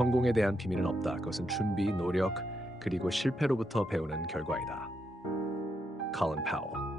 성공에 대한 비밀은 없다. 그것은 준비, 노력, 그리고 실패로부터 배우는 결과이다. 컬린 파월.